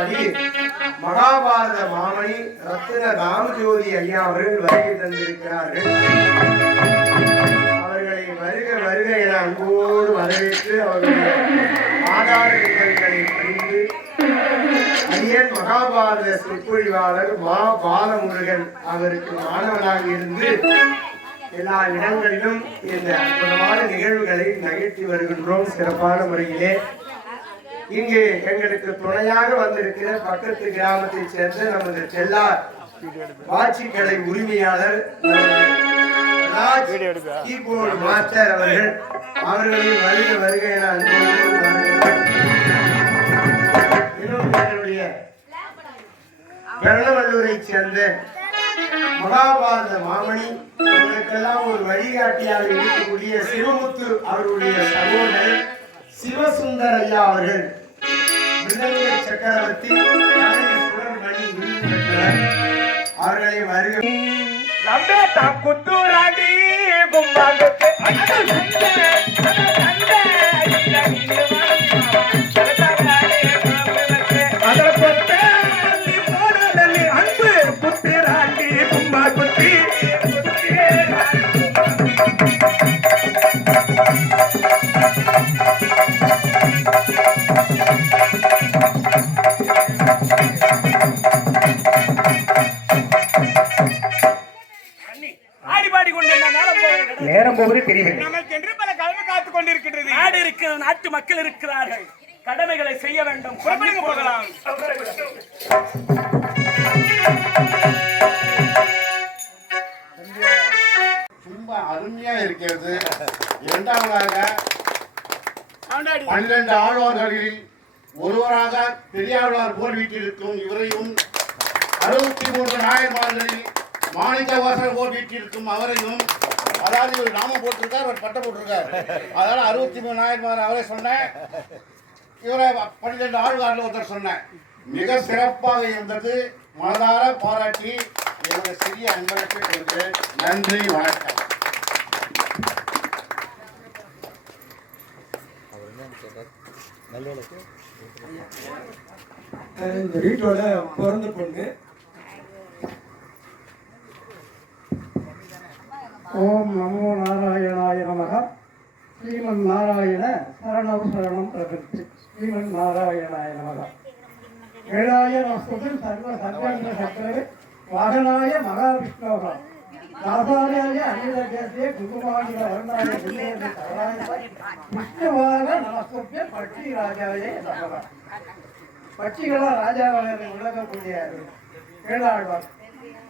புறவன்பாடி மகாபாரத மாமணி ரத்தின ராமஜோதி ஐயா அவர்கள் வருகை தந்திருக்கிறார்கள். அவர்களை வருக வருக என அன்போடு வரவேற்று அவர்களுடைய ஆதார விவரங்களை அறிந்து ஐயன் மகாபாரத சொற்பொழிவாளர் மா பாலமுருகன் அவருக்கு மாணவனாக இருந்து எல்லா இடங்களிலும் இந்த அற்புதமான நிகழ்வுகளை நிகழ்த்தி வருகின்றோம் சிறப்பான முறையிலே. இங்கு எங்களுக்கு துணையாக வந்திருக்கிற பக்கத்து கிராமத்தைச் சேர்ந்த நமது செல்லார் வாட்சிக்கடை உரிமையாளர் கீபோர்டு மாஸ்டர் அவர்கள் அவர்களின் வருக வருக என. இன்னும் எங்களுடைய பெரணவல்லூரைச் சேர்ந்த மகாபாரத மாமணி இவர்களுக்கெல்லாம் ஒரு வழிகாட்டியாக இருக்கக்கூடிய சிவமுத்து அவருடைய சகோதரர் சிவசுந்தர் ஐயா அவர்கள் மிருதங்க சக்கரவர்த்தி அவர்களை வருக. பன்னிரண்டு ஆழ்வார்களில் ஒருவராக பெரியாழ்வார் போல் வீட்டிருக்கும் இவரையும் அறுபத்தி மூன்று நாயன்மார்களில் மாணிக்க வாசல் போல் வீட்டிருக்கும் அவரையும் அதாவது இவர் நாமம் போட்டிருக்கார் ஒரு பட்டம் போட்டிருக்கார். அதனால அறுபத்தி மூணு நாயன்மார் அவரை சொன்னேன். இவரை பன்னிரெண்டு ஆழ்வார்கள் ஒருத்தர் சொன்னேன். மிக சிறப்பாக இருந்தது. மனதார பாராட்டி என்னுடைய சிறிய அன்பளிப்பை நன்றி வணக்கம். இந்த வீட்டோட பிறந்த பொண்ணு. ஓம் நமோ நாராயணாய நமக. ஸ்ரீமன் நாராயண சரணம் சரணம் பிரபத்தி ஸ்ரீமன் நாராயணாய நமக. ஏழாய சர்வ சர்வேந்திர சக்கரவே வாகனாய மகாவிஷ்ணோக தாசானாய அனில தேசிய குங்குமானிக வருணாய குருவேதி சரணாய விஷ்ணுவாக நமஸ்துபிய பட்சி ராஜாய நமக பட்சிகளா ராஜாவாக விளங்கக்கூடிய வேளாழ்வார்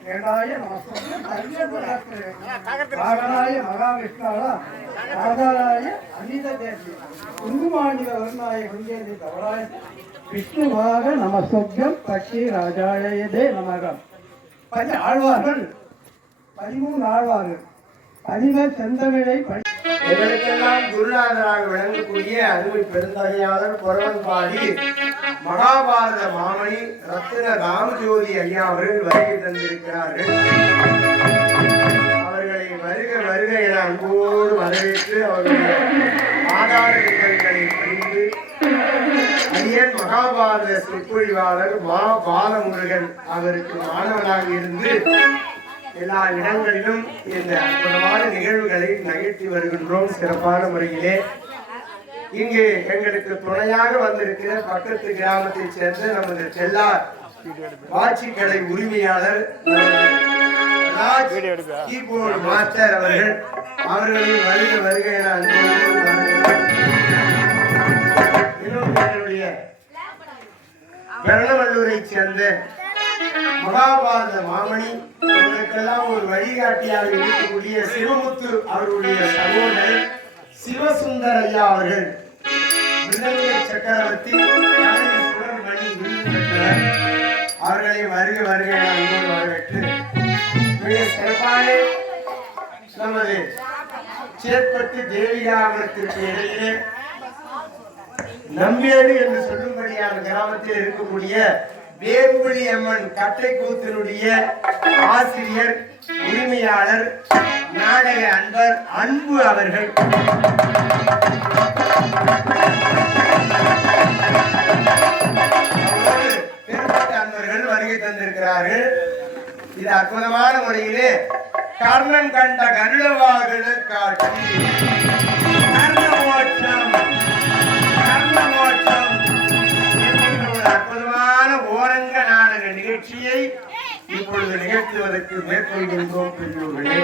வேளாய நமஸ்தம் நாகராய மகாவிஷ்ணாவா நாகராய அனித தேசி. குங்குமாண்டித வருணாய குஞ்சேதி தவறாய. விஷ்ணுவாக நமஸ்தம் பட்சி ராஜாயதே நமகம். பஞ்ச ஆழ்வார்கள் பதிமூணு ஆழ்வார்கள் பதின செந்தமிழை படி இவருக்கெல்லாம் குருநாதராக விளங்கக்கூடிய அருமை பெருந்தகையாளர் புறவன்பாடி மகாபாரத மாமணி ரத்தின ராமஜோதி ஐயா அவர்கள் வருகை தந்திருக்கிறார்கள். வருக வருக என அன்போடு வரவேற்று அவர்களுடைய ஆதார விவரங்களை பணிந்து அரியன் மகாபாரத சொற்பொழிவாளர் மா பாலமுருகன் அவருக்கு மாணவனாக இருந்து எல்லா இடங்களிலும் இந்த அற்புதமான நிகழ்வுகளை நிகழ்த்தி வருகின்றோம் சிறப்பான முறையிலே. இங்கு எங்களுக்கு துணையாக வந்திருக்கிற பக்கத்து கிராமத்தைச் சேர்ந்த நமது செல்லார் வாட்சிக்கடை உரிமையாளர் கீபோர்டு மாஸ்டர் அவர்கள். அவர்களின் வருக வருக என அன்போடு எங்களுடைய பெரணவல்லூரைச் சேர்ந்த மகாபாரத மாமணி எங்களுக்கெல்லாம் ஒரு வழிகாட்டியாக இருக்கக்கூடிய சிவமுத்து அவருடைய சகோதரர் சிவசுந்தர் ஐயா அவர்கள் சக்கரவர்த்தி சுடர்மணி அவர்களை வருக வருக என அன்போடு வரவேற்று. மிக சிறப்பான நமது சேத்பட்டு தேவிகாவனத்திற்கு இடையிலே நம்பியடு என்று சொல்லும்படியான கிராமத்தில் இருக்கக்கூடிய வேம்புலி அம்மன் கட்டை கூத்தினுடைய ஆசிரியர் உரிமையாளர் நாடக அன்பர் அன்பு அவர்கள். பெருமட்ட அன்பர்கள் வருகை தந்திருக்கிறார்கள். இது அற்புதமான முறையிலே கர்ணன் கண்ட கருடவாகன காட்சி. கர்ணமோட்சம் கர்ண கோரங்க நாடக நிகழ்ச்சியை இப்பொழுது நிகழ்த்துவதற்கு மேற்கொள்கின்றோம் பெற்றோர்களே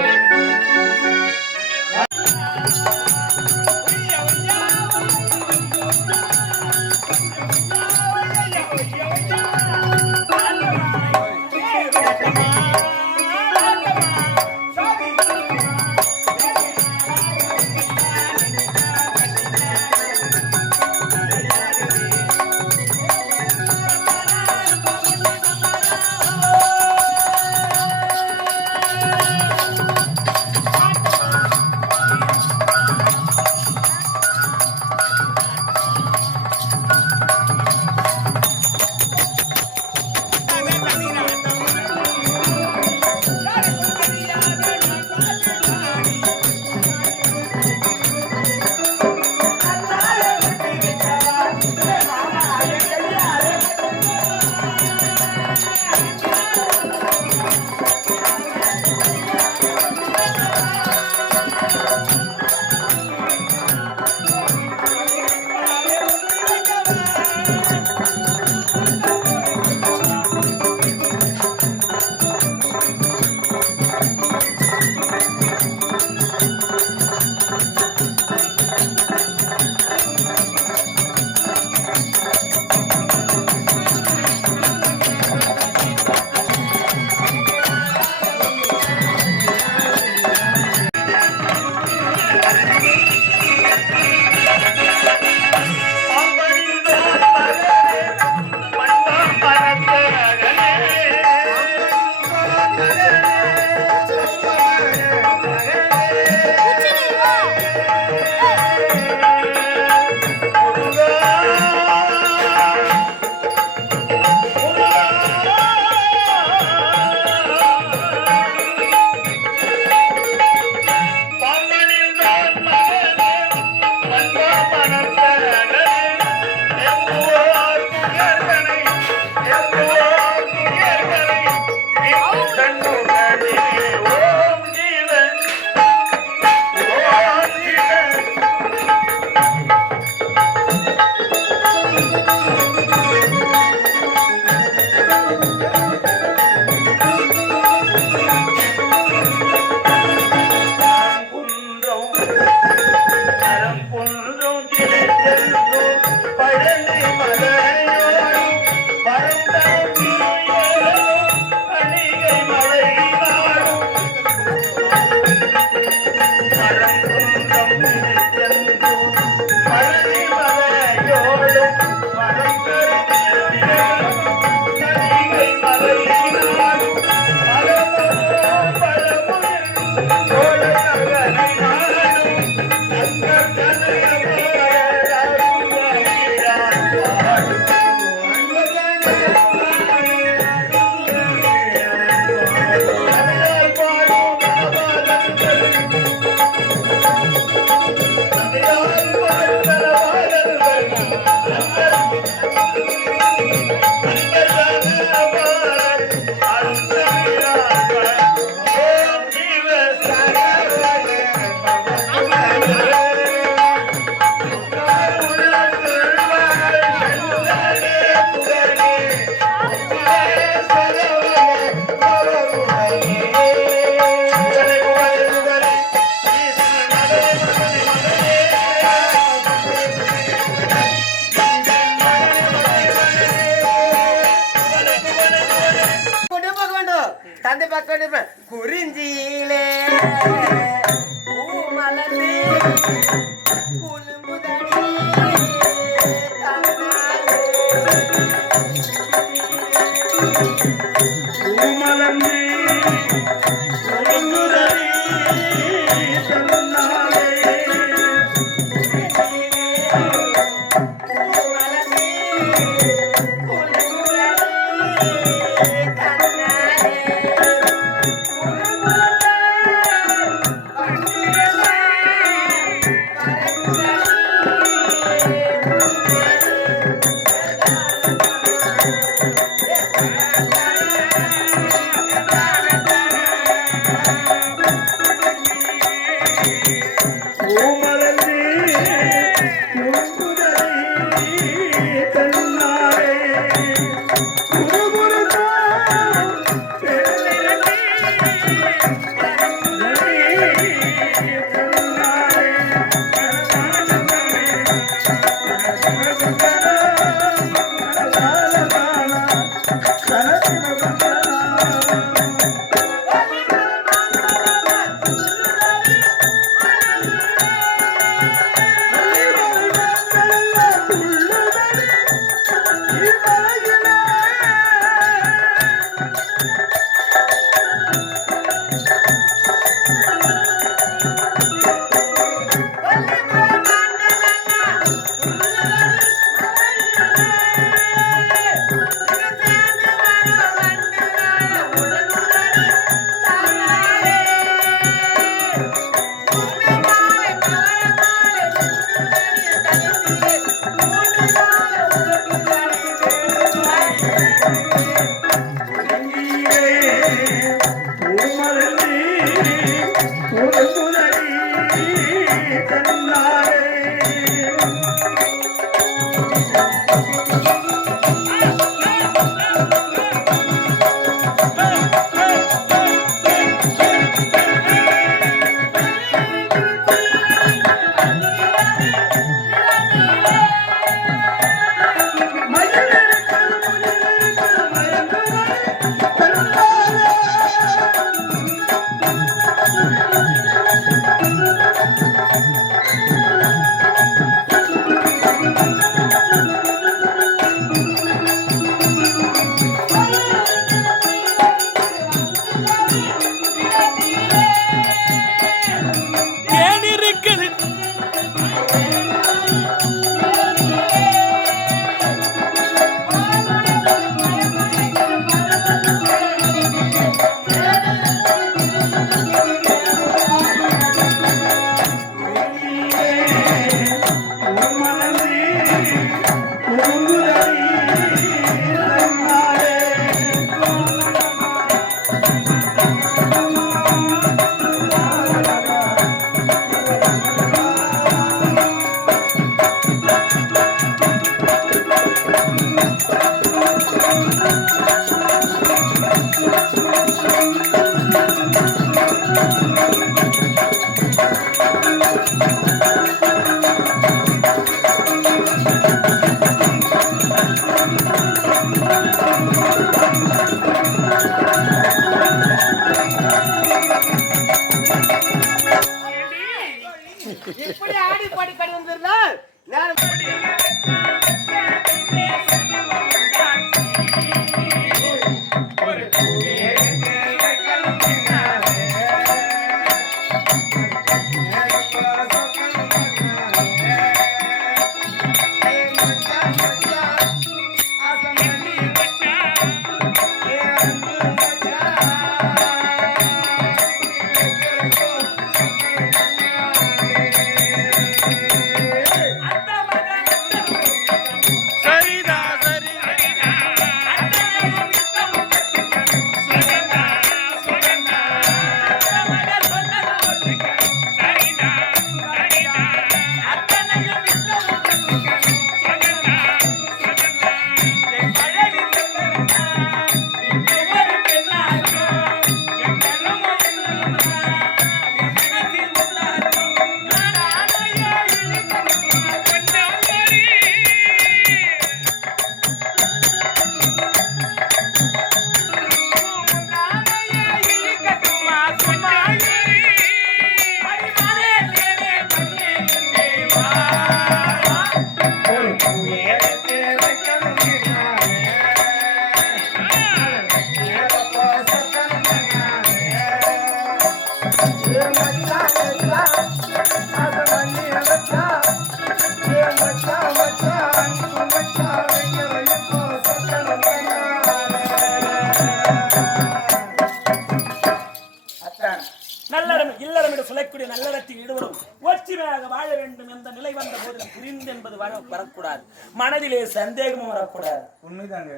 ஒற்றுமையாக வாழ வேண்டும் என்ற நிலை வந்த போது புரிந்து என்பது வர வரக்கூடாது. மனதிலே சந்தேகமும் வரக்கூடாது. உண்மைதாங்க.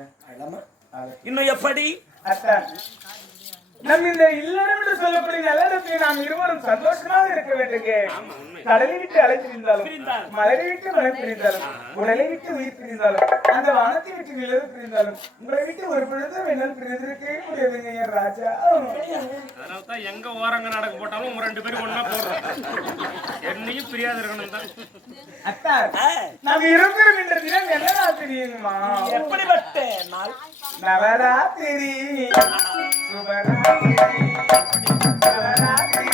இன்னும் எப்படி? அத்தான் நம் இந்த இல்லறம் என்று சொல்லக்கூடிய நல்லடத்தில் நாம் இருவரும் சந்தோஷமாக இருக்க வேண்டுங்க கடலை விட்டு அலை பிரிந்தாலும் பிரிந்தாலும். மலரை விட்டு மனம் பிரிந்தாலும் உடலை விட்டு உயிர் பிரிந்தாலும் அந்த வானத்தை விட்டு நிலவு பிரிந்தாலும் உங்களை விட்டு ஒரு பொழுதும் என்னால் பிரிந்திருக்கவே முடியாதுங்க என் ராஜா. எங்க ஓரங்க நாடகம் போட்டாலும் உங்க ரெண்டு பேரும் ஒண்ணா போடுறோம். என்னையும் பிரியாது இருக்கணும் தான். அத்தா நாம் இருவரும் என்ற தினம் என்ன நாள் தெரியுமா எப்படிப்பட்ட நாள்? நவராத்திரி. சுபராத்திரி. நவராத்திரி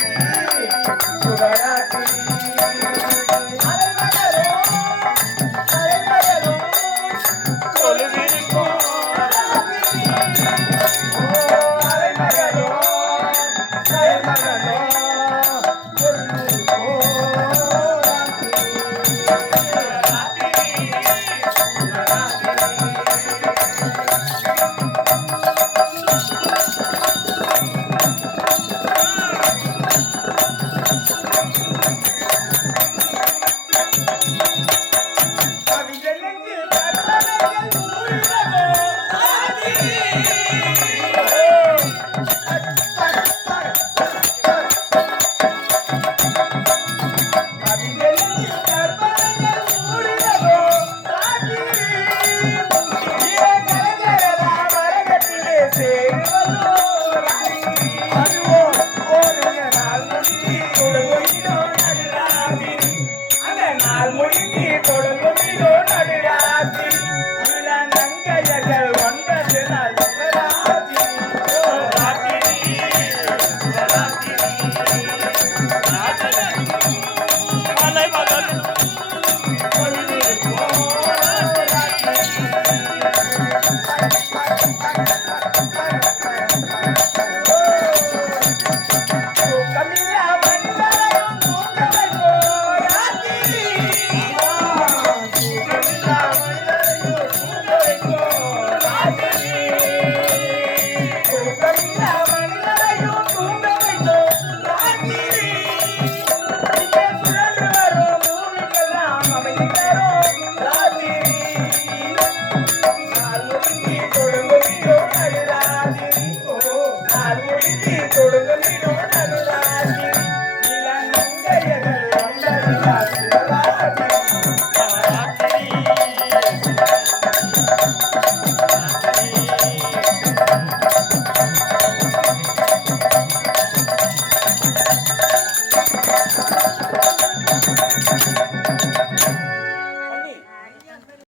சுபராத்திரி